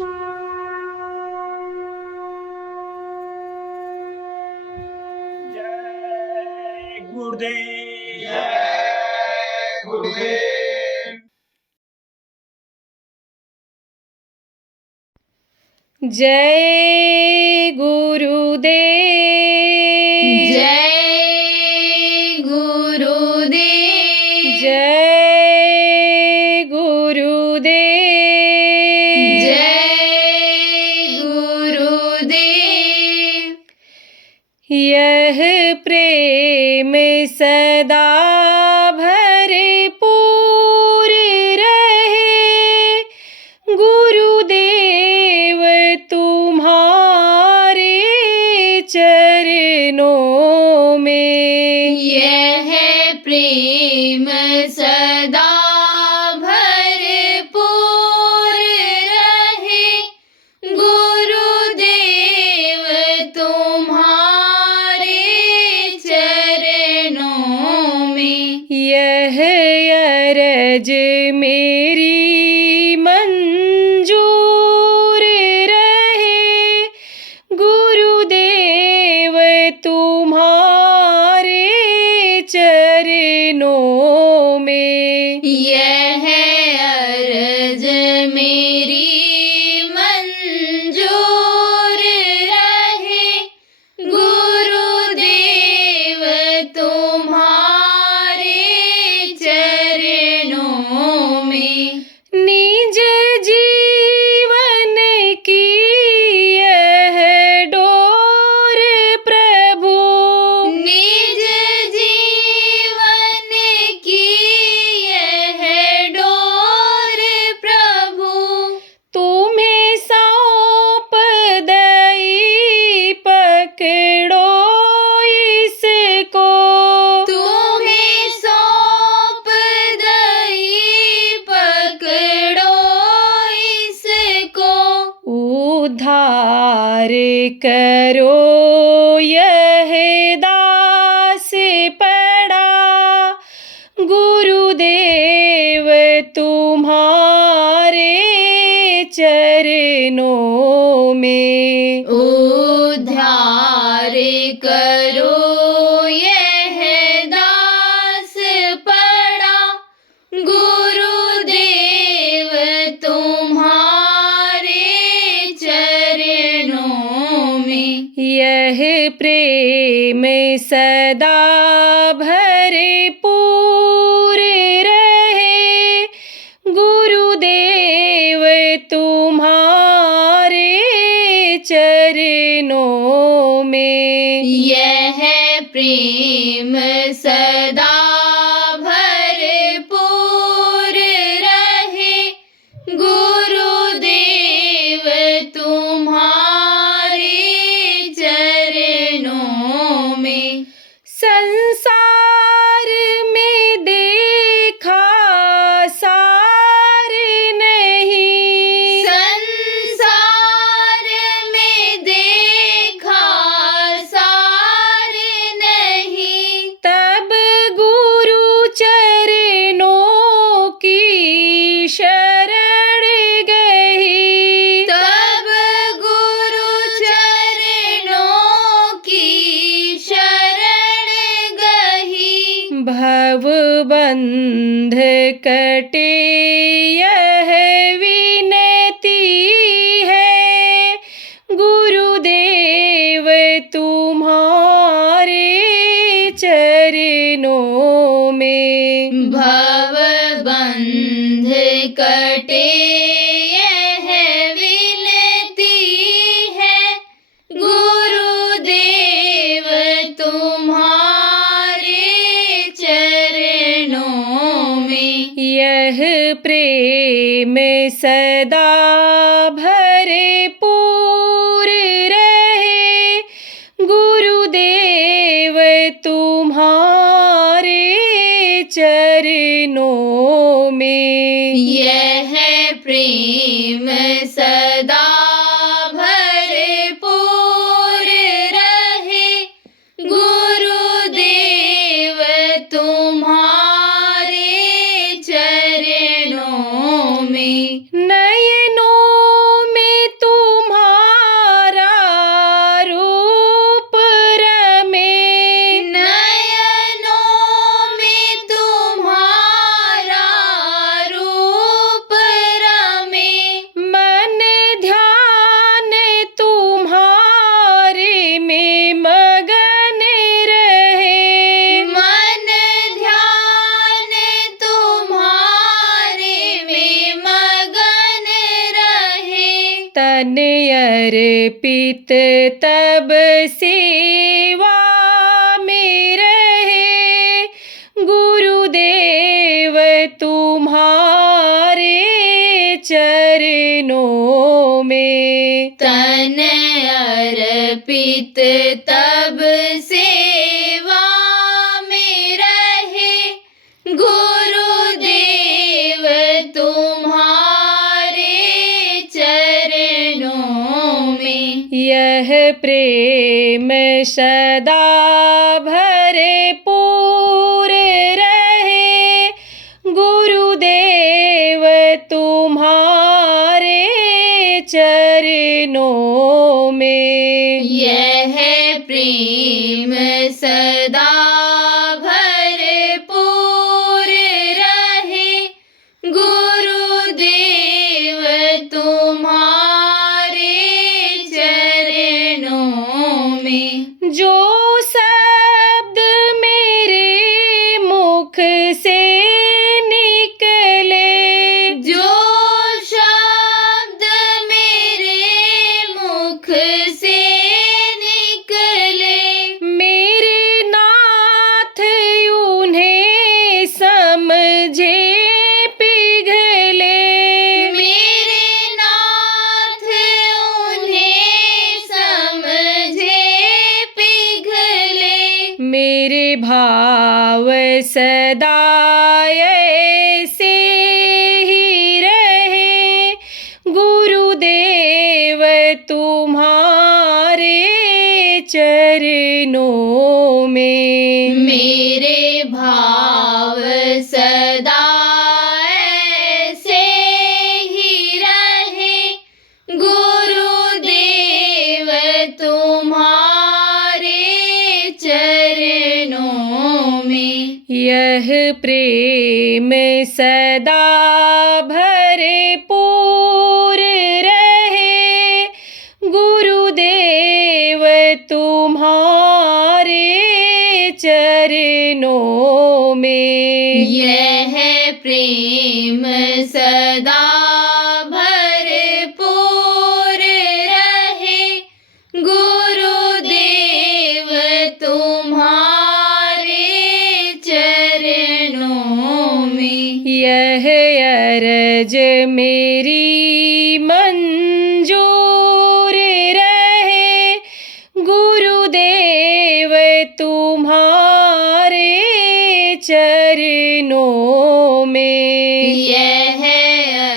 जय गुरुदेव। जय गुरुदेव। जय गुरुदेव। जय गुरुदेव। जय गुरुदेव। जय गुरुदेव। यह प्रेम सदा भरपूर रहे, गुरुदेव तुम्हारे चरणों में। यह प्रेम सदा भरपूर रहे, गुरुदेव तुम्हारे चरणों में। यह अरज मेरी मंजूर रहे, गुरुदेव तुम्हारे चरणों में। यह अर्ज मेरी मंजूर रहे, गुरुदेव तुम्हारे चरणों में। निज जीवन की यह डोर प्रभु, निज जीवन की यह डोर प्रभु, तुम्हें सौंप दई, पकड़ो इसको। तुम्हें सौंप दई, पकड़ो इसको। उद्धार करो यह दास पड़ा, गुरुदेव तुम्हारे चरणों में। उद्धार करो यह दास पड़ा, गुरुदेव तुम्हारे चरणों में। यह प्रेम सदा भरपूर रहे, गुरुदेव तुम्हारे चरणों में। यह प्रेम सदा भरपूर रहे, गुरुदेव तुम्हारे चरणों में। संसार में देखा सार नहीं, संसार में देखा सार नहीं, तब गुरु चरणों की शरण गई। तब गुरु चरणों की शरण गही। भव बंध कटे यह विनती है, गुरुदेव तुम्हारे चरणों में। भव बंध कटे यह विनती है, गुरुदेव तुम्हारे चरणों में। यह प्रेम सदा भरपूर रहे, गुरुदेव तुम्हारे चरणों में। यह प्रेम सदा भरपूर रहे, गुरुदेव तुम्हारे चरणों में। नयनों में मन अर्पित तब सेवा में रहे, गुरुदेव तुम्हारे चरणों में। तन अर्पित तब सेवा में रहे, गुरुदेव तुम्हारे चरणों में। यह प्रेम सदा भरपूर रहे, गुरुदेव तुम्हारे चरणों में। यह प्रेम सदा भरपूर रहे, गुरुदेव तुम्हारे चरणों में। जो शब्द मेरे मुख से निकले, जो शब्द मेरे मुख से निकले, मेरे नाथ उन्हें समझे पिघले। मेरे नाथ उन्हें समझे पिघले। मेरे भाव सदा ऐसे ही रहे, गुरुदेव तुम्हारे चरणों में। मेरे भाव सदा ऐसे ही रहे, गुरुदेव तुम्हारे चरणों में। यह प्रेम सदा भरपूर रहे, गुरुदेव तुम्हारे चरणों में। यह प्रेम सदा भरपूर रहे, गुरुदेव तुम्हारे चरणों में। यह अरज मेरी मंजूर रहे, गुरुदेव तुम्हारे चरणों में। यह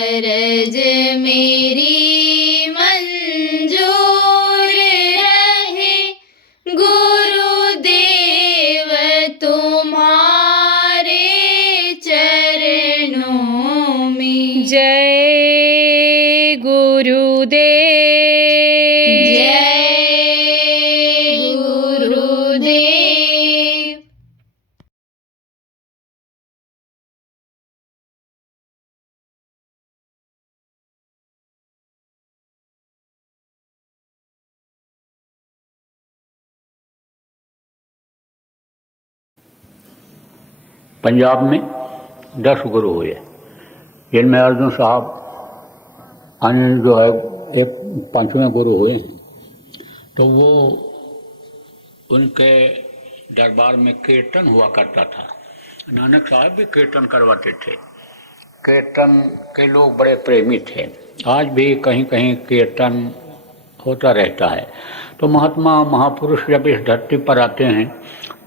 अरज मेरी मंजूर रहे, गुरुदेव तुम्हारे चरणों में। जय गुरुदेव। जय गुरुदेव। पंजाब में 10 गुरु हुए, जिनमें अर्जुन साहब अनिल जो है एक 5वें गुरु हुए हैं। तो वो उनके दरबार में कीर्तन हुआ करता था। नानक साहब भी कीर्तन करवाते थे। कीर्तन के लोग बड़े प्रेमी थे। आज भी कहीं कहीं कीर्तन होता रहता है। तो महात्मा महापुरुष जब इस धरती पर आते हैं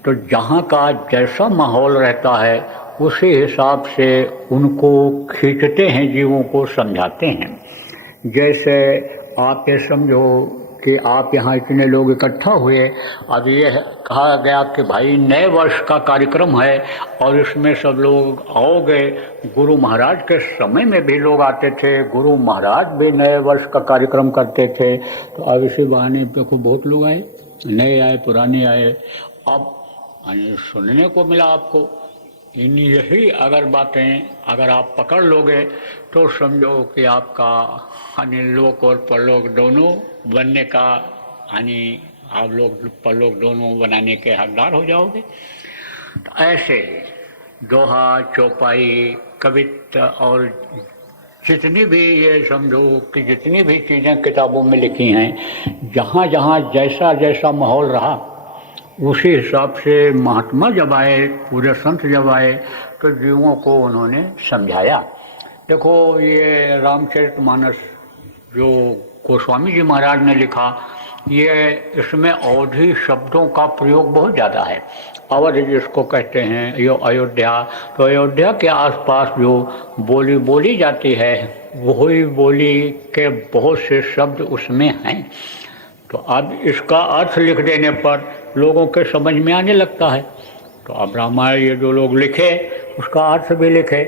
तो जहाँ का जैसा माहौल रहता है उसी हिसाब से उनको खींचते हैं, जीवों को समझाते हैं। जैसे आप ये समझो कि आप यहाँ इतने लोग इकट्ठा हुए, अब ये कहा गया कि भाई नए वर्ष का कार्यक्रम है और इसमें सब लोग आओगे। गुरु महाराज के समय में भी लोग आते थे, गुरु महाराज भी नए वर्ष का कार्यक्रम करते थे। तो अब इसी बहाने पे को बहुत लोग आए, नए आए, पुराने आए। अब सुनने को मिला आपको इन यही अगर बातें अगर आप पकड़ लोगे तो समझो कि आपका लोक और परलोक दोनों बनने का आप लोग परलोक दोनों बनाने के हकदार हो जाओगे। तो ऐसे दोहा, चौपाई, कवित्त और जितनी भी ये समझो कि जितनी भी चीज़ें किताबों में लिखी हैं, जहाँ जहाँ जैसा जैसा माहौल रहा उसी हिसाब से महात्मा जब आए, पूरे संत जब आए, तो जीवों को उन्होंने समझाया। देखो ये रामचरितमानस जो गोस्वामी जी महाराज ने लिखा, ये इसमें अवधि शब्दों का प्रयोग बहुत ज़्यादा है। अवध जिसको कहते हैं, ये अयोध्या, तो अयोध्या के आसपास जो बोली बोली जाती है वही बोली के बहुत से शब्द उसमें हैं। तो अब इसका अर्थ लिख देने पर लोगों के समझ में आने लगता है। तो अब रामायण ये जो लोग लिखे उसका अर्थ भी लिखे,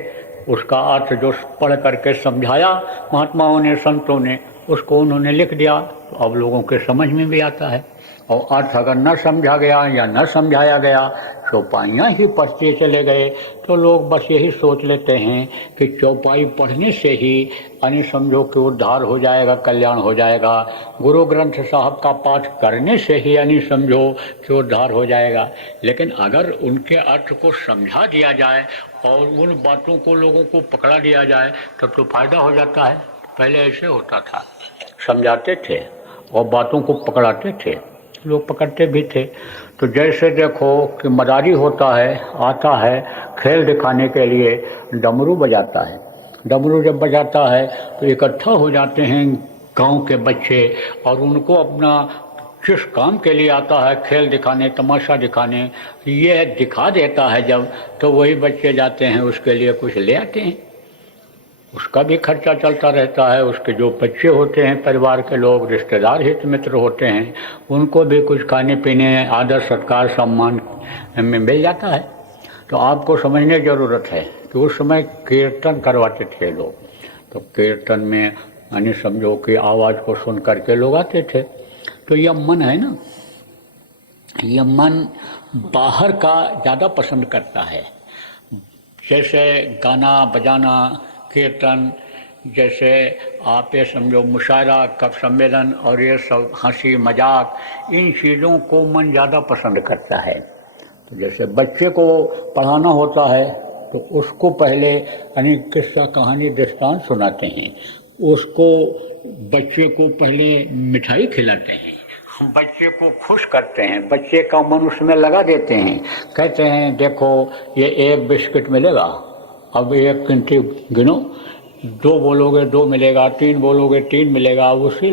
उसका अर्थ जो पढ़ करके समझाया महात्माओं ने, संतों ने, उसको उन्होंने लिख दिया, तो अब लोगों के समझ में भी आता है। और अर्थ अगर न समझा गया या न समझाया गया, चौपाइयाँ ही पढ़ते चले गए, तो लोग बस यही सोच लेते हैं कि चौपाई पढ़ने से ही यानी समझो कि उद्धार हो जाएगा, कल्याण हो जाएगा। गुरु ग्रंथ साहब का पाठ करने से ही यानी समझो कि उद्धार हो जाएगा। लेकिन अगर उनके अर्थ को समझा दिया जाए और उन बातों को लोगों को पकड़ा दिया जाए तब तो फायदा हो जाता है। पहले ऐसे होता था, समझाते थे और बातों को पकड़ाते थे, लोग पकड़ते भी थे। तो जैसे देखो कि मदारी होता है, आता है खेल दिखाने के लिए, डमरू बजाता है। डमरू जब बजाता है तो इकट्ठा हो जाते हैं गांव के बच्चे, और उनको अपना जिस काम के लिए आता है, खेल दिखाने, तमाशा दिखाने, ये दिखा देता है जब, तो वही बच्चे जाते हैं उसके लिए कुछ ले आते हैं। उसका भी खर्चा चलता रहता है। उसके जो बच्चे होते हैं, परिवार के लोग, रिश्तेदार, हित मित्र होते हैं, उनको भी कुछ खाने पीने, आदर सत्कार, सम्मान में मिल जाता है। तो आपको समझने की ज़रूरत है कि उस समय कीर्तन करवाते थे लोग। तो कीर्तन में यानी समझो कि आवाज़ को सुन करके लोग आते थे। तो यह मन है ना, यह मन बाहर का ज़्यादा पसंद करता है। जैसे गाना बजाना, कीर्तन, जैसे आप ये समझो मुशायरा, कवि सम्मेलन और ये सब हंसी मजाक, इन चीज़ों को मन ज़्यादा पसंद करता है। तो जैसे बच्चे को पढ़ाना होता है तो उसको पहले यानी किस्सा कहानी दृष्टांत सुनाते हैं, उसको बच्चे को पहले मिठाई खिलाते हैं, बच्चे को खुश करते हैं, बच्चे का मन उसमें लगा देते हैं। कहते हैं देखो ये एक बिस्किट मिलेगा, अब एक गिनती गिनो, 2 बोलोगे 2 मिलेगा, 3 बोलोगे 3 मिलेगा। उसी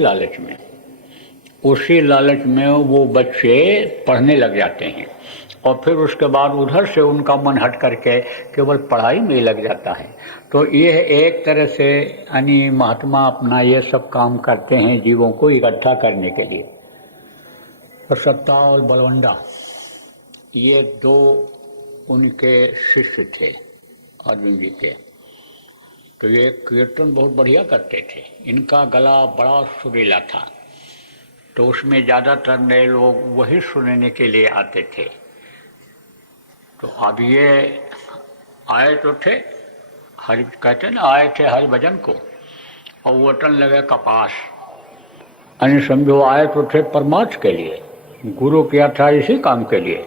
लालच में वो बच्चे पढ़ने लग जाते हैं, और फिर उसके बाद उधर से उनका मन हट करके केवल पढ़ाई में लग जाता है। तो ये एक तरह से यानी महात्मा अपना ये सब काम करते हैं जीवों को इकट्ठा करने के लिए। और सत्ता और बलवंडा ये 2 उनके शिष्य थे अर्जुन जी के। तो ये कीर्तन बहुत बढ़िया करते थे, इनका गला बड़ा सुरीला था, तो उसमें ज़्यादातर नए लोग वही सुनने के लिए आते थे। तो अब ये आए तो थे हरि, कहते ना, आए थे हरि भजन को, और वतन लगे कपास, यानी समझो आए तो थे परमार्थ के लिए, गुरु किया था इसी काम के लिए।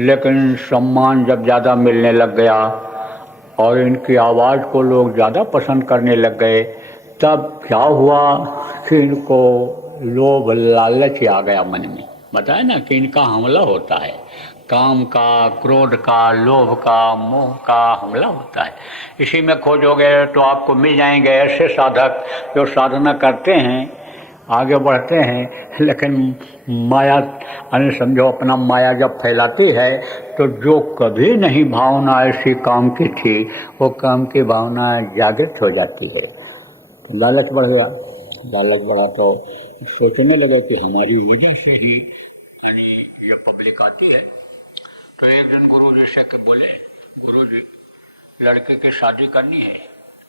लेकिन सम्मान जब ज़्यादा मिलने लग गया और इनकी आवाज़ को लोग ज़्यादा पसंद करने लग गए, तब क्या हुआ कि इनको लोभ लालच आ गया मन में। बताया ना कि इनका हमला होता है, काम का, क्रोध का, लोभ का, मोह का हमला होता है। इसी में खोजोगे तो आपको मिल जाएंगे ऐसे साधक जो साधना करते हैं, आगे बढ़ते हैं, लेकिन माया यानी समझो अपना माया जब फैलाती है तो जो कभी नहीं भावना ऐसी काम की थी वो काम की भावना जागृत हो जाती है। तो लालच बढ़ गया, लालच बढ़ा तो सोचने लगे कि हमारी वजह से ही यानी ये पब्लिक आती है। तो एक दिन गुरु जी से बोले, गुरु जी लड़के की शादी करनी है,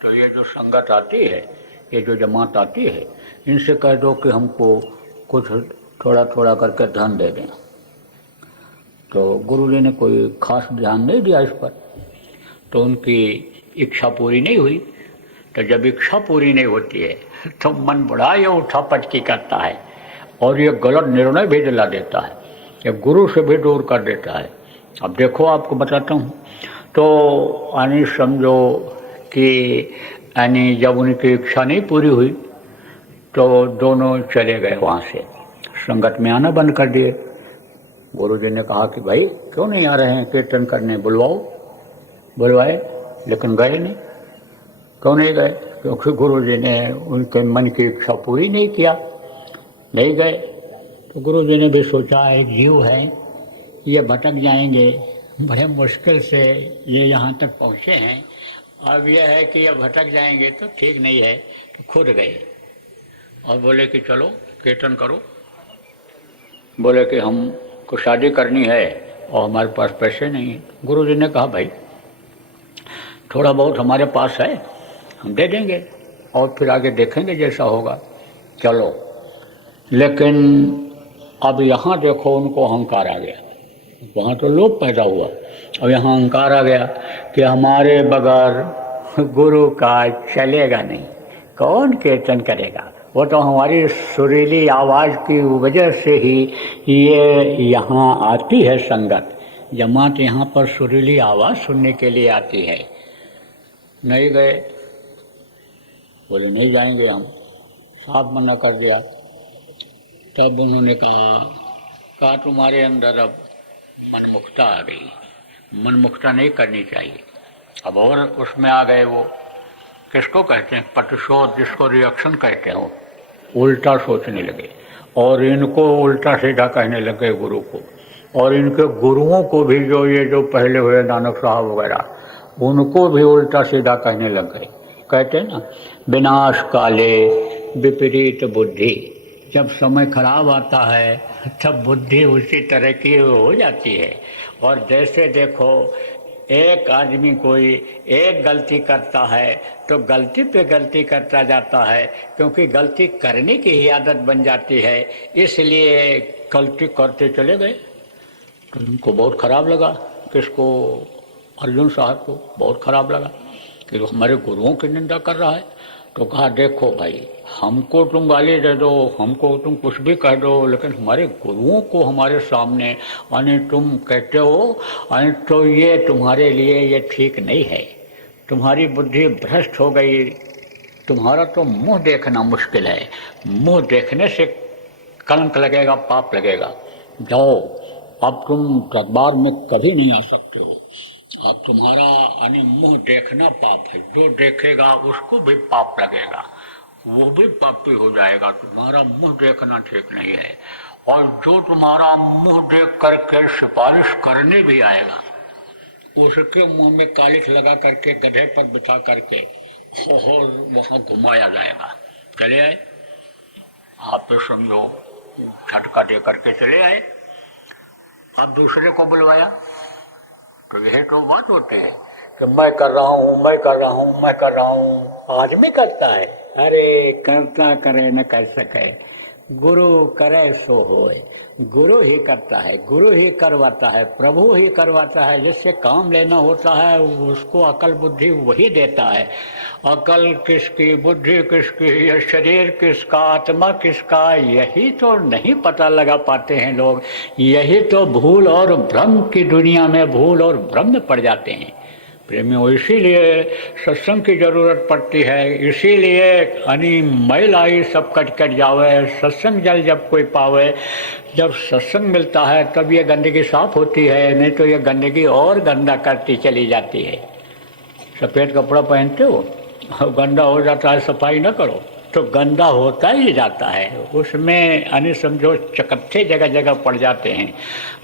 तो ये जो संगत आती है, ये जो जमात आती है, इनसे कह दो कि हमको कुछ थोड़ा थोड़ा करके धन दे दें। तो गुरु जी ने कोई खास ध्यान नहीं दिया इस पर, तो उनकी इच्छा पूरी नहीं हुई। तो जब इच्छा पूरी नहीं होती है तो मन बड़ा ये उठा पटकी करता है और ये गलत निर्णय भी दिला देता है, ये गुरु से भी दूर कर देता है। अब देखो आपको बताता हूँ, तो यानी समझो कि यानी जब उनकी इच्छा नहीं पूरी हुई तो दोनों चले गए वहाँ से, संगत में आना बंद कर दिए। गुरु जी ने कहा कि भाई क्यों नहीं आ रहे हैं कीर्तन करने, बुलवाओ। बुलवाए लेकिन गए नहीं। क्यों नहीं गए? क्योंकि गुरु जी ने उनके मन की इच्छा पूरी नहीं किया, नहीं गए। तो गुरु जी ने भी सोचा एक जीव है, ये भटक जाएंगे, बड़े मुश्किल से ये यहाँ तक पहुँचे हैं, अब यह है कि ये भटक जाएंगे तो ठीक नहीं है। तो खुद गए और बोले कि चलो कीर्तन करो। बोले कि हमको शादी करनी है और हमारे पास पैसे नहीं हैं। गुरु जी ने कहा भाई थोड़ा बहुत हमारे पास है, हम दे देंगे और फिर आगे देखेंगे जैसा होगा, चलो। लेकिन अब यहाँ देखो उनको अहंकार आ गया, वहाँ तो लोभ पैदा हुआ, अब यहाँ अहंकार आ गया कि हमारे बगैर गुरु का चलेगा नहीं, कौन कीर्तन करेगा। वो तो हमारी सुरीली आवाज़ की वजह से ही ये यहाँ आती है संगत, जमात यहाँ पर सुरीली आवाज़ सुनने के लिए आती है। नहीं गए, बोले नहीं जाएंगे हम, साफ मना कर दिया। तब उन्होंने कहा तुम्हारे अंदर अब मनमुखता आ गई, मनमुखता नहीं करनी चाहिए। अब और उसमें आ गए वो, किसको कहते हैं, प्रतिशोध, जिसको रिएक्शन कहते हो, उल्टा सोचने लगे और इनको उल्टा सीधा कहने लगे गुरु को, और इनके गुरुओं को भी जो पहले हुए नानक साहब वगैरह, उनको भी उल्टा सीधा कहने लग गए। कहते हैं ना, विनाश काले विपरीत बुद्धि, जब समय खराब आता है तब बुद्धि उसी तरह की हो जाती है। और जैसे देखो एक आदमी कोई एक गलती करता है तो गलती पे गलती करता जाता है, क्योंकि गलती करने की ही आदत बन जाती है, इसलिए गलती करते चले गए। तो उनको बहुत ख़राब लगा, किसको, अर्जुन साहब को बहुत ख़राब लगा कि हमारे गुरुओं की निंदा कर रहा है। तो कहा देखो भाई, हमको तुम गाली दे दो, हमको तुम कुछ भी कह दो, लेकिन हमारे गुरुओं को हमारे सामने यानी तुम कहते हो, यानी तो ये तुम्हारे लिए ये ठीक नहीं है, तुम्हारी बुद्धि भ्रष्ट हो गई, तुम्हारा तो मुंह देखना मुश्किल है, मुंह देखने से कलंक लगेगा, पाप लगेगा, जाओ अब तुम दरबार में कभी नहीं आ सकते हो, अब तुम्हारा यानी मुंह देखना पाप है, जो देखेगा उसको भी पाप लगेगा, वो भी पापी हो जाएगा, तुम्हारा मुंह देखना ठीक नहीं है। और जो तुम्हारा मुंह देख करके सिफारिश करने भी आएगा, उसके मुंह में कालिख लगा करके गधे पर बिठा करके और वहाँ घुमाया जाएगा। चले आए, आप तो समझो झटका दे करके चले आए। अब दूसरे को बुलवाया, तो यह तो बात होती है कि मैं कर रहा हूँ, मैं कर रहा हूँ, मैं कर रहा हूँ। आदमी करता है, अरे करता करे न कर सके, गुरु करे सो होए, गुरु ही करता है, गुरु ही करवाता है, प्रभु ही करवाता है, जिससे काम लेना होता है उसको अकल बुद्धि वही देता है। अकल किसकी, बुद्धि किसकी, यह शरीर किसका, आत्मा किसका, यही तो नहीं पता लगा पाते हैं लोग। यही तो भूल और भ्रम की दुनिया में भूल और भ्रम में पड़ जाते हैं प्रेमियों। इसीलिए सत्संग की जरूरत पड़ती है, इसीलिए अनि मैल आई सब कट कट जावे, सत्संग जल जब कोई पावे। जब सत्संग मिलता है तब ये गंदगी साफ होती है, नहीं तो ये गंदगी और गंदा करती चली जाती है। सफ़ेद कपड़ा पहनते हो और गंदा हो जाता है, सफाई न करो तो गंदा होता ही जाता है, उसमें यानी समझो चकत्थे जगह जगह पड़ जाते हैं,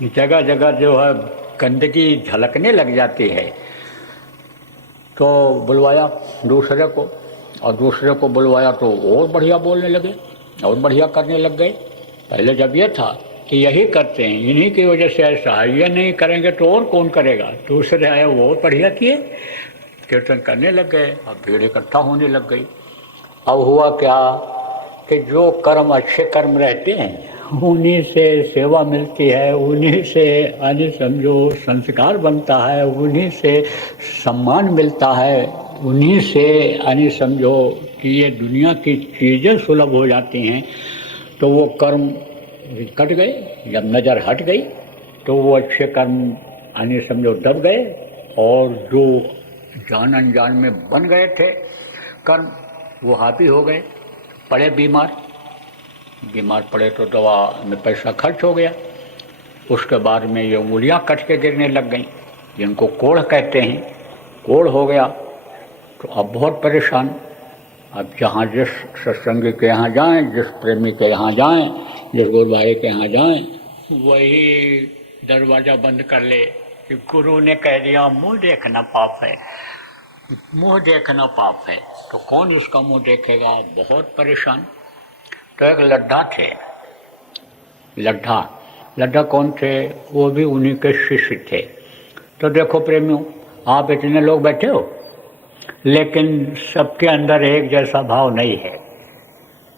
जगह जगह जो है गंदगी झलकने लग जाती है। तो बुलवाया दूसरे को, और दूसरे को बुलवाया तो और बढ़िया बोलने लगे और बढ़िया करने लग गए। पहले जब ये था कि यही करते हैं, इन्हीं की वजह से ऐसा है, ये नहीं करेंगे तो और कौन करेगा, दूसरे आए वो और बढ़िया किए, कीर्तन करने लग गए और भीड़ इकट्ठा होने लग गई। अब हुआ क्या कि जो कर्म अच्छे कर्म रहते हैं उन्हीं से सेवा मिलती है, उन्हीं से यानी समझो संस्कार बनता है, उन्हीं से सम्मान मिलता है, उन्हीं से यानी समझो कि ये दुनिया की चीज़ें सुलभ हो जाती हैं। तो वो कर्म कट गए, जब नज़र हट गई तो वो अच्छे कर्म यानी समझो दब गए, और जो जान अनजान में बन गए थे कर्म वो हावी हो गए, पड़े बीमार पड़े तो दवा में पैसा खर्च हो गया। उसके बाद में ये उंगलियां कट के गिरने लग गई, जिनको कोढ़ कहते हैं, कोढ़ हो गया। तो अब बहुत परेशान। अब जहाँ जिस सत्संगी के यहाँ जाएं, जिस प्रेमी के यहाँ जाएं, जिस गुरुवारे के यहाँ जाएं, वही दरवाज़ा बंद कर ले कि गुरु ने कह दिया मुँह देखना पाप है, मुँह देखना पाप है। तो कौन इसका मुँह देखेगा? बहुत परेशान। तो एक लड्ढा थे, लड्ढा कौन थे? वो भी उन्हीं के शिष्य थे। तो देखो प्रेमियों, आप इतने लोग बैठे हो, लेकिन सबके अंदर एक जैसा भाव नहीं है।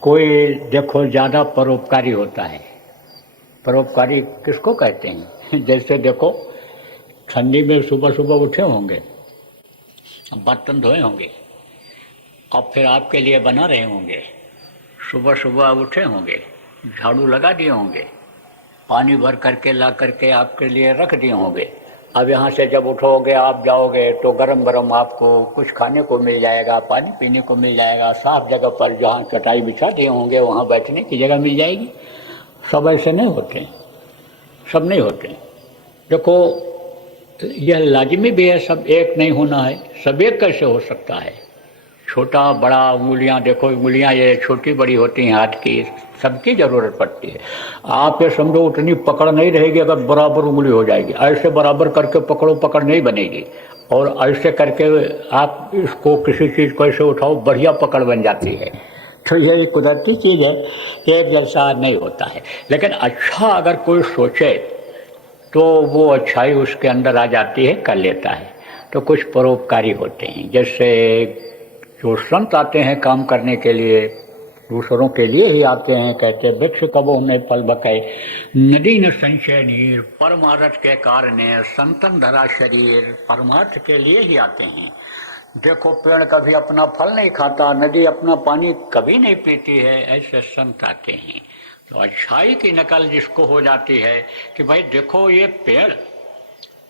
कोई देखो ज़्यादा परोपकारी होता है। परोपकारी किसको कहते हैं? जैसे देखो ठंडी में सुबह सुबह उठे होंगे, बर्तन धोए होंगे और फिर आपके लिए बना रहे होंगे, सुबह सुबह उठे होंगे, झाड़ू लगा दिए होंगे, पानी भर करके ला करके आपके लिए रख दिए होंगे। अब यहाँ से जब उठोगे आप जाओगे तो गरम गरम आपको कुछ खाने को मिल जाएगा, पानी पीने को मिल जाएगा, साफ जगह पर जहाँ चटाई बिछा दिए होंगे वहाँ बैठने की जगह मिल जाएगी। सब ऐसे नहीं होते, सब नहीं होते। देखो यह लाजिमी भी है, सब एक नहीं होना है। सब एक कैसे हो सकता है? छोटा बड़ा उंगलियां, देखो उंगलियां ये छोटी बड़ी होती हैं हाथ की, सबकी ज़रूरत पड़ती है। आप ये समझो उतनी पकड़ नहीं रहेगी अगर बराबर उंगली हो जाएगी। ऐसे बराबर करके पकड़ो, पकड़ नहीं बनेगी। और ऐसे करके आप इसको किसी चीज़ को ऐसे उठाओ, बढ़िया पकड़ बन जाती है। तो ये कुदरती चीज़ है, एक जैसा नहीं होता है। लेकिन अच्छा अगर कोई सोचे तो वो अच्छाई उसके अंदर आ जाती है, कर लेता है। तो कुछ परोपकारी होते हैं, जैसे जो संत आते हैं काम करने के लिए, दूसरों के लिए ही आते हैं। कहते वृक्ष कबो नहीं फल बकाए, नदी न संशय नीर, परमार्थ के कारण संतन धरा शरीर, परमार्थ के लिए ही आते हैं। देखो पेड़ कभी अपना फल नहीं खाता, नदी अपना पानी कभी नहीं पीती है, ऐसे संत आते हैं। तो अच्छाई की नकल जिसको हो जाती है कि भाई देखो ये पेड़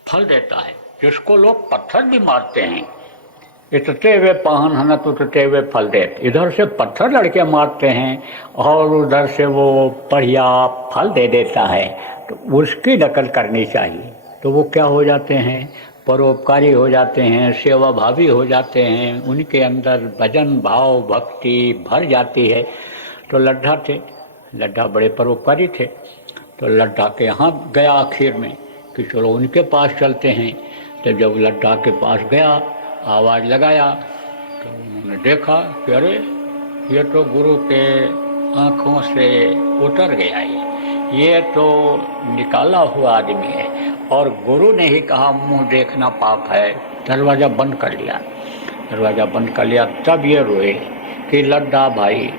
फल देता है, जिसको लोग पत्थर भी मारते हैं, इतते हुए पाहन हनत उतते हुए फल देत, इधर से पत्थर लड़के मारते हैं और उधर से वो बढ़िया फल दे देता है, तो उसकी नकल करनी चाहिए। तो वो क्या हो जाते हैं? परोपकारी हो जाते हैं, सेवा भावी हो जाते हैं, उनके अंदर भजन भाव भक्ति भर जाती है। तो लड्ढा थे, लड्ढा बड़े परोपकारी थे। तो लड्ढा के यहाँ गया आखिर में कि चलो उनके पास चलते हैं। तो जब लड्ढा के पास गया, आवाज़ लगाया, तो उन्होंने देखा कि अरे ये तो गुरु के आँखों से उतर गया, ये तो निकाला हुआ आदमी है। और गुरु ने ही कहा मुँह देखना पाप है। दरवाज़ा बंद कर लिया, दरवाज़ा बंद कर लिया। तब ये रोए कि लड्ढा भाई,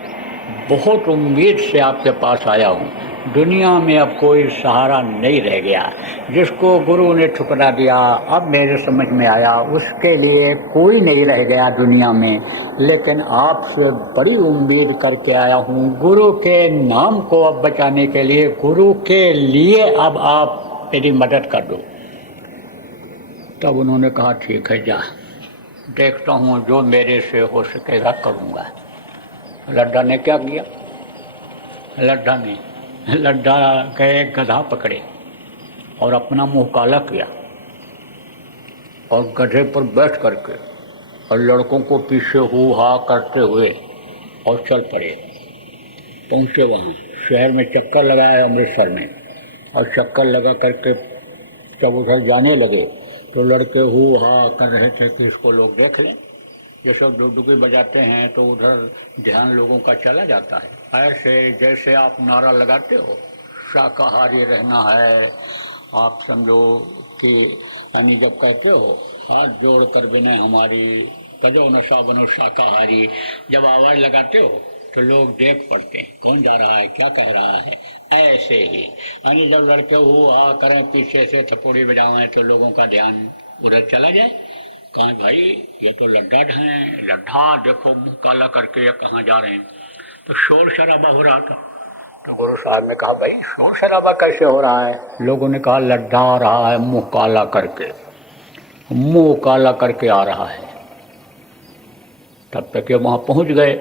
बहुत उम्मीद से आपके पास आया हूँ, दुनिया में अब कोई सहारा नहीं रह गया। जिसको गुरु ने ठुकरा दिया, अब मेरे समझ में आया, उसके लिए कोई नहीं रह गया दुनिया में। लेकिन आपसे बड़ी उम्मीद करके आया हूँ, गुरु के नाम को अब बचाने के लिए, गुरु के लिए अब आप मेरी मदद कर दो। तब उन्होंने कहा ठीक है, जा देखता हूँ, जो मेरे से हो सकेगा करूँगा। लड्ढा ने क्या किया? लड्ढा गए, गधा पकड़े और अपना मुंह काला किया और गधे पर बैठ करके और लड़कों को पीछे हु हा करते हुए और चल पड़े। पहुँचे वहाँ शहर में, चक्कर लगाया अमृतसर में, और चक्कर लगा करके जब उधर जाने लगे तो लड़के हु हा कर रहे थे कि इसको लोग देख लें। ये सब डुगडुगी बजाते हैं तो उधर ध्यान लोगों का चला जाता है। ऐसे जैसे आप नारा लगाते हो शाकाहारी रहना है, आप समझो कि यानी जब कहते हो हाथ जोड़ कर बिना हमारी तजो नशा बनो शाकाहारी, जब आवाज़ लगाते हो तो लोग देख पड़ते हैं कौन जा रहा है, क्या कह रहा है। ऐसे ही यानी जब लड़के हुआ करें, पीछे से थपोड़ी बजाएं तो लोगों का ध्यान उधर चला जाए। कहाँ भाई ये तो लड्ढा हैं, लड्ढा देखो मुँह काला करके ये कहाँ जा रहे हैं। तो शोर शराबा हो रहा था। तो गुरु साहब ने कहा भाई शोर शराबा कैसे हो रहा है? लोगों ने कहा लड्ढा आ रहा है मुँह काला करके, मुँह काला करके आ रहा है। तब तक ये वहाँ पहुँच गए,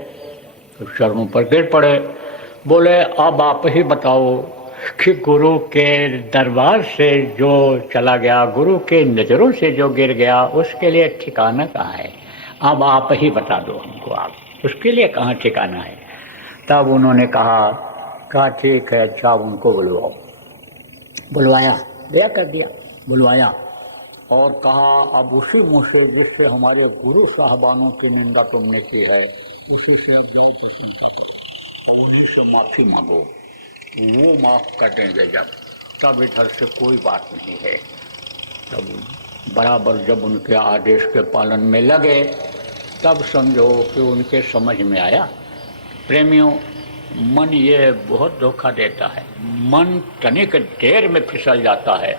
चरणों पर गिर पड़े, बोले अब आप ही बताओ कि गुरु के दरबार से जो चला गया, गुरु के नज़रों से जो गिर गया, उसके लिए ठिकाना कहाँ है? अब आप ही बता दो हमको, आप उसके लिए कहाँ ठिकाना है? तब उन्होंने कहा ठीक है, अच्छा उनको बुलवाओ। बुलवाया, दया कर दिया, बुलवाया और कहा अब उसी मुँह से जिससे हमारे गुरु साहबानों की निंदा तुमने की है, उसी से अब जाओ प्रशंसा करो और उन्हीं से माफ़ी मांगो, वो माफ़ कर देंगे तब इधर से कोई बात नहीं है। तब बराबर जब उनके आदेश के पालन में लगे, तब समझो कि उनके समझ में आया। प्रेमियों, मन ये बहुत धोखा देता है, मन तनिक देर में फिसल जाता है।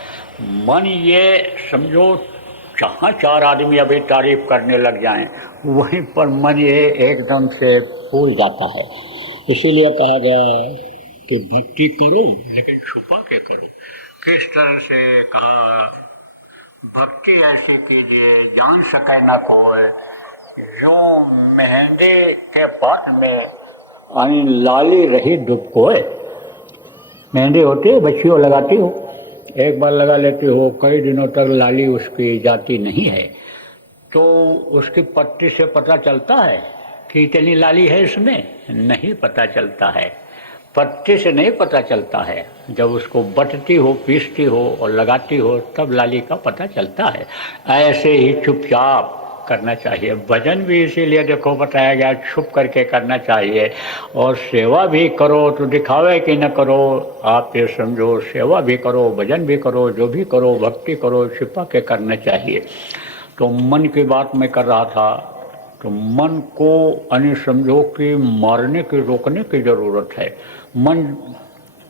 मन ये समझो जहाँ चार आदमी अभी तारीफ करने लग जाएं, वहीं पर मन ये एकदम से फूल जाता है। इसीलिए कहा गया कि भक्ति करो लेकिन छुपा के करो। किस तरह से कहा, भक्ति ऐसी कीजिए जान सके न कोई, जो मेहंदी के पात में लाली रही डुबकोए। मेहंदी होती है, बच्चियों लगाती हो, एक बार लगा लेती हो, कई दिनों तक लाली उसकी जाती नहीं है, तो उसकी पत्ती से पता चलता है कि इतनी लाली है इसमें? नहीं पता चलता है, पत्ती से नहीं पता चलता है। जब उसको बटती हो, पीसती हो और लगाती हो, तब लाली का पता चलता है। ऐसे ही चुपचाप करना चाहिए। भजन भी इसीलिए देखो बताया गया, छुप करके करना चाहिए। और सेवा भी करो तो दिखावे कि न करो, आप ये समझो, सेवा भी करो, भजन भी करो, जो भी करो, भक्ति करो, छिपा के करना चाहिए। तो मन की बात मैं कर रहा था, तो मन को समझो कि मारने की, रोकने की ज़रूरत है। मन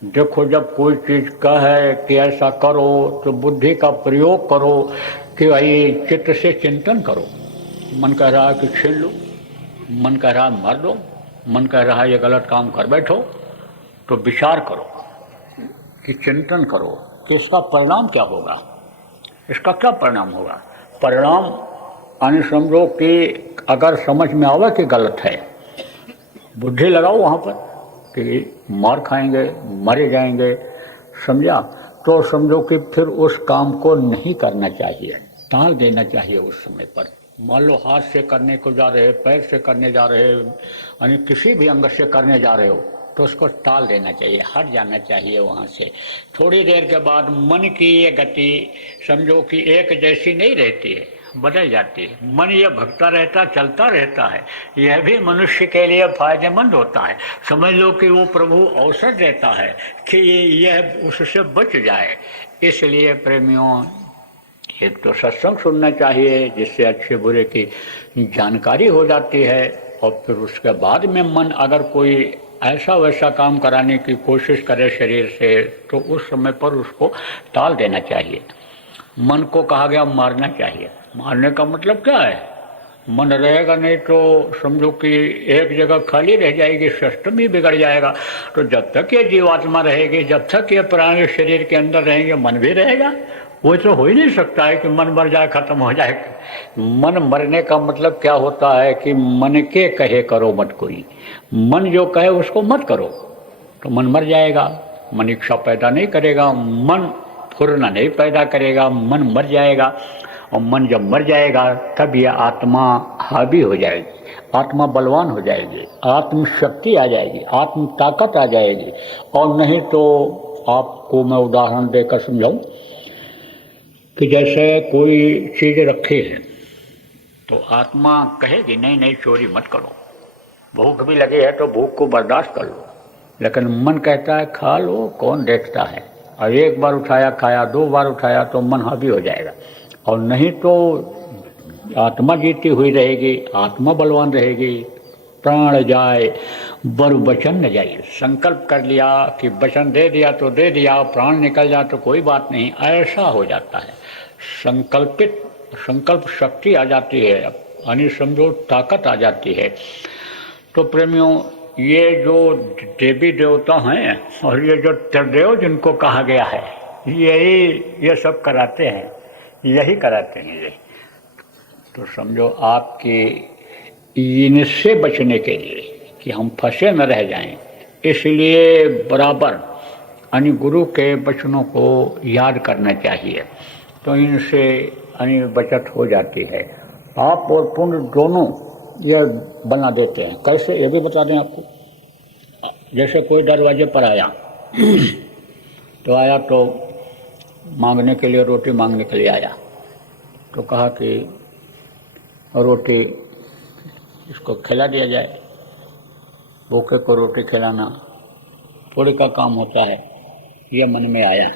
देखो जब कोई चीज़ कहे कि ऐसा करो, तो बुद्धि का प्रयोग करो कि भाई चित्त से चिंतन करो। मन कह रहा है कि छीन लो, मन कह रहा है मार दो, मन कह रहा है ये गलत काम कर बैठो, तो विचार करो कि चिंतन करो कि इसका परिणाम क्या होगा, इसका क्या परिणाम होगा। परिणाम समझो कि अगर समझ में आवे कि गलत है, बुद्धि लगाओ वहाँ पर कि मार खाएंगे, मरे जाएंगे, समझा, तो समझो कि फिर उस काम को नहीं करना चाहिए, टाल देना चाहिए उस समय पर। मान लो हाथ से करने को जा रहे, पैर से करने जा रहे, यानी किसी भी अंग से करने जा रहे हो, तो उसको टाल देना चाहिए, हट जाना चाहिए वहाँ से। थोड़ी देर के बाद मन की ये गति समझो कि एक जैसी नहीं रहती है, बदल जाती है। मन ये भगता रहता, चलता रहता है, यह भी मनुष्य के लिए फायदेमंद होता है। समझ लो कि वो प्रभु अवसर देता है कि यह उससे बच जाए। इसलिए प्रेमियों, एक तो सत्संग सुनना चाहिए जिससे अच्छे बुरे की जानकारी हो जाती है, और फिर उसके बाद में मन अगर कोई ऐसा वैसा काम कराने की कोशिश करे शरीर से, तो उस समय पर उसको टाल देना चाहिए। मन को कहा गया मारना चाहिए। मारने का मतलब क्या है? मन रहेगा नहीं तो समझो कि एक जगह खाली रह जाएगी, सिस्टम ही बिगड़ जाएगा। तो जब तक ये जीवात्मा रहेगी, जब तक ये प्राणी शरीर के अंदर रहेंगे, मन भी रहेगा। वो तो हो ही नहीं सकता है कि मन मर जाए, खत्म हो जाए। मन मरने का मतलब क्या होता है कि मन के कहे करो मत कोई, मन जो कहे उसको मत करो, तो मन मर जाएगा। मन इच्छा पैदा नहीं करेगा, मन फुरना नहीं पैदा करेगा, मन मर जाएगा। और मन जब मर जाएगा तब यह आत्मा हावी हो जाएगी, आत्मा बलवान हो जाएगी, आत्म शक्ति आ जाएगी, आत्म ताकत आ जाएगी। और नहीं तो आपको मैं उदाहरण देकर समझाऊं कि जैसे कोई चीज़ रखी है, तो आत्मा कहेगी नहीं नहीं चोरी मत करो, भूख भी लगी है तो भूख को बर्दाश्त कर लो, लेकिन मन कहता है खा लो, कौन देखता है। और एक बार उठाया खाया, दो बार उठाया तो मन हावी हो जाएगा। और नहीं तो आत्मा जीती हुई रहेगी, आत्मा बलवान रहेगी। प्राण जाए बर वचन न जाए। संकल्प कर लिया कि वचन दे दिया तो दे दिया, प्राण निकल जाए तो कोई बात नहीं, ऐसा हो जाता है। संकल्प शक्ति आ जाती है, यानी समझो ताकत आ जाती है। तो प्रेमियों, ये जो देवी देवता हैं और ये जो त्रिदेव जिनको कहा गया है, यही ये सब कराते हैं, यही कराते हैं ये। तो समझो आपकी इनसे बचने के लिए कि हम फंसे न रह जाएं, इसलिए बराबर यानी गुरु के वचनों को याद करना चाहिए, तो इनसे यानी बचत हो जाती है। पाप और पुण्य दोनों ये बना देते हैं। कैसे, ये भी बता दें आपको। जैसे कोई दरवाजे पर आया तो आया तो मांगने के लिए, रोटी मांगने के लिए आया, तो कहा कि रोटी इसको खिला दिया जाए। भूखे को रोटी खिलाना पुण्य का काम होता है, ये मन में आया।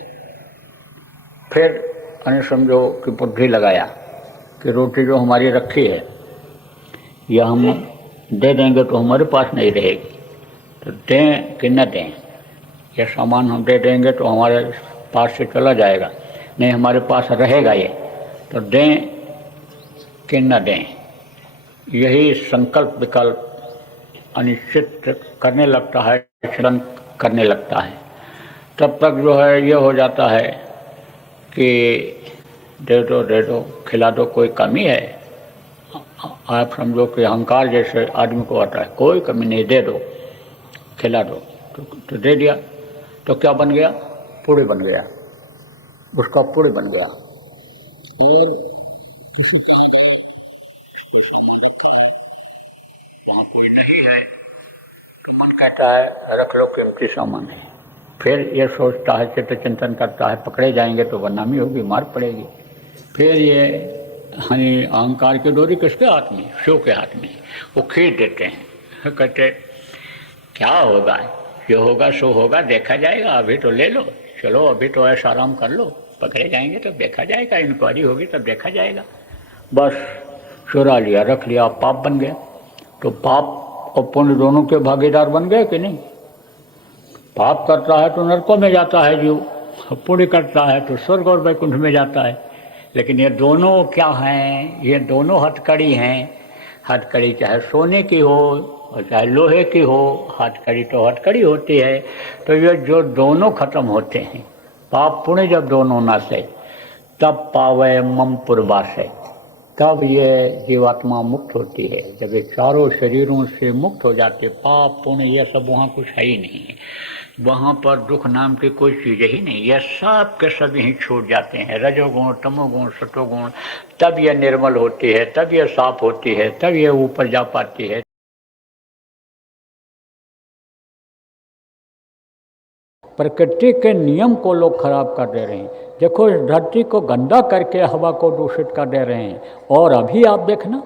फिर यानी समझो कि बुद्धि लगाया कि रोटी जो हमारी रखी है यह हम दे देंगे तो हमारे पास नहीं रहेगी, तो दें कि न दें। यह सामान हम दे देंगे तो हमारे पास से चला जाएगा, नहीं हमारे पास रहेगा ये, तो दें कि न दें। यही संकल्प विकल्प अनिश्चित करने लगता है, चलन करने लगता है। तब तक जो है ये हो जाता है कि दे दो खिला दो, कोई कमी है। आप समझो कि अहंकार जैसे आदमी को आता है, कोई कमी नहीं, दे दो खिला दो, तो दे दिया, तो क्या बन गया? पुण्य बन गया, उसका पुण्य बन गया। ये कहता है रख लो, कीमती सामान है। फिर ये सोचता है, चित्त चिंतन करता है, पकड़े जाएंगे तो बदनामी होगी, मार पड़ेगी। फिर ये यानी अहंकार की डोरी किसके हाथ में? शिव के हाथ में। वो खींच देते हैं, कहते क्या होगा, जो होगा सो होगा, देखा जाएगा, अभी तो ले लो, चलो अभी तो ऐसा आराम कर लो, पकड़े जाएंगे तो देखा जाएगा, इंक्वायरी होगी तब देखा जाएगा। बस चुरा लिया, रख लिया, पाप बन गया। तो पाप और पुण्य दोनों के भागीदार बन गए कि नहीं? पाप करता है तो नरकों में जाता है जीव, पुण्य करता है तो स्वर्ग और वैकुंठ में जाता है। लेकिन ये दोनों क्या हैं? ये दोनों हथकड़ी हैं। हथकड़ी चाहे सोने की हो और चाहे लोहे की हो, हथकड़ी तो हथकड़ी होती है। तो ये जो दोनों खत्म होते हैं, पाप पुण्य जब दोनों नासे, तब पावे मम पूर्वासे, तब ये जीवात्मा मुक्त होती है। जब ये चारों शरीरों से मुक्त हो जाते, पाप पुण्य ये सब वहाँ कुछ है ही नहीं है, वहाँ पर दुख नाम की कोई चीज़ ही नहीं, ये सब के सब यहीं छूट जाते हैं। रजोगुण तमोगुण सतोगुण, तब ये निर्मल होती है, तब ये साफ होती है, तब ये ऊपर जा पाती है। प्रकृति के नियम को लोग खराब कर दे रहे हैं। देखो इस धरती को गंदा करके हवा को दूषित कर दे रहे हैं, और अभी आप देखना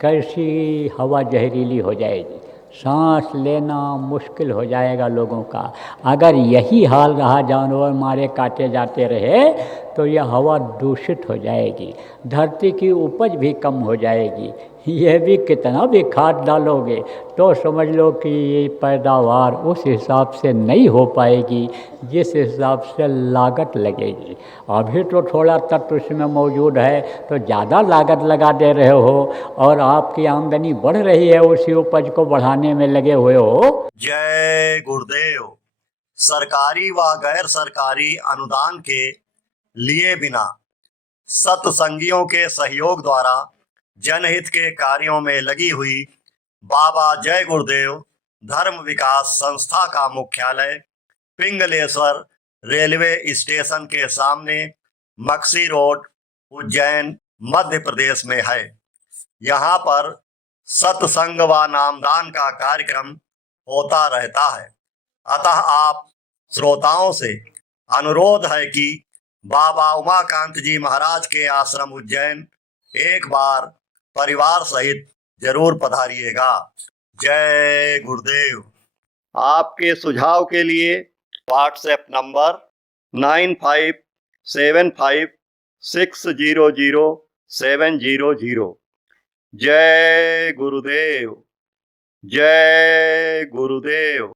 कैसी हवा जहरीली हो जाएगी, सांस लेना मुश्किल हो जाएगा लोगों का। अगर यही हाल रहा, जानवर मारे काटे जाते रहे, तो यह हवा दूषित हो जाएगी, धरती की उपज भी कम हो जाएगी। यह भी कितना भी खाद डालोगे तो समझ लो कि ये पैदावार उस हिसाब से नहीं हो पाएगी जिस हिसाब से लागत लगेगी। अभी तो थोड़ा तत्व इसमें मौजूद है तो ज़्यादा लागत लगा दे रहे हो, और आपकी आमदनी बढ़ रही है, उसी उपज को बढ़ाने में लगे हुए हो। जय गुरुदेव। सरकारी व गैर सरकारी अनुदान के लिए बिना सत्संगियों के सहयोग द्वारा जनहित के कार्यों में लगी हुई बाबा जय गुरुदेव धर्म विकास संस्था का मुख्यालय पिंगलेश्वर रेलवे स्टेशन के सामने मक्सी रोड, उज्जैन, मध्य प्रदेश में है। यहाँ पर सत्संग व नामदान का कार्यक्रम होता रहता है। अतः आप श्रोताओं से अनुरोध है कि बाबा उमाकांत जी महाराज के आश्रम उज्जैन एक बार परिवार सहित जरूर पधारिएगा। जय गुरुदेव। आपके सुझाव के लिए व्हाट्सएप नंबर 9575600700। जय गुरुदेव। जय गुरुदेव।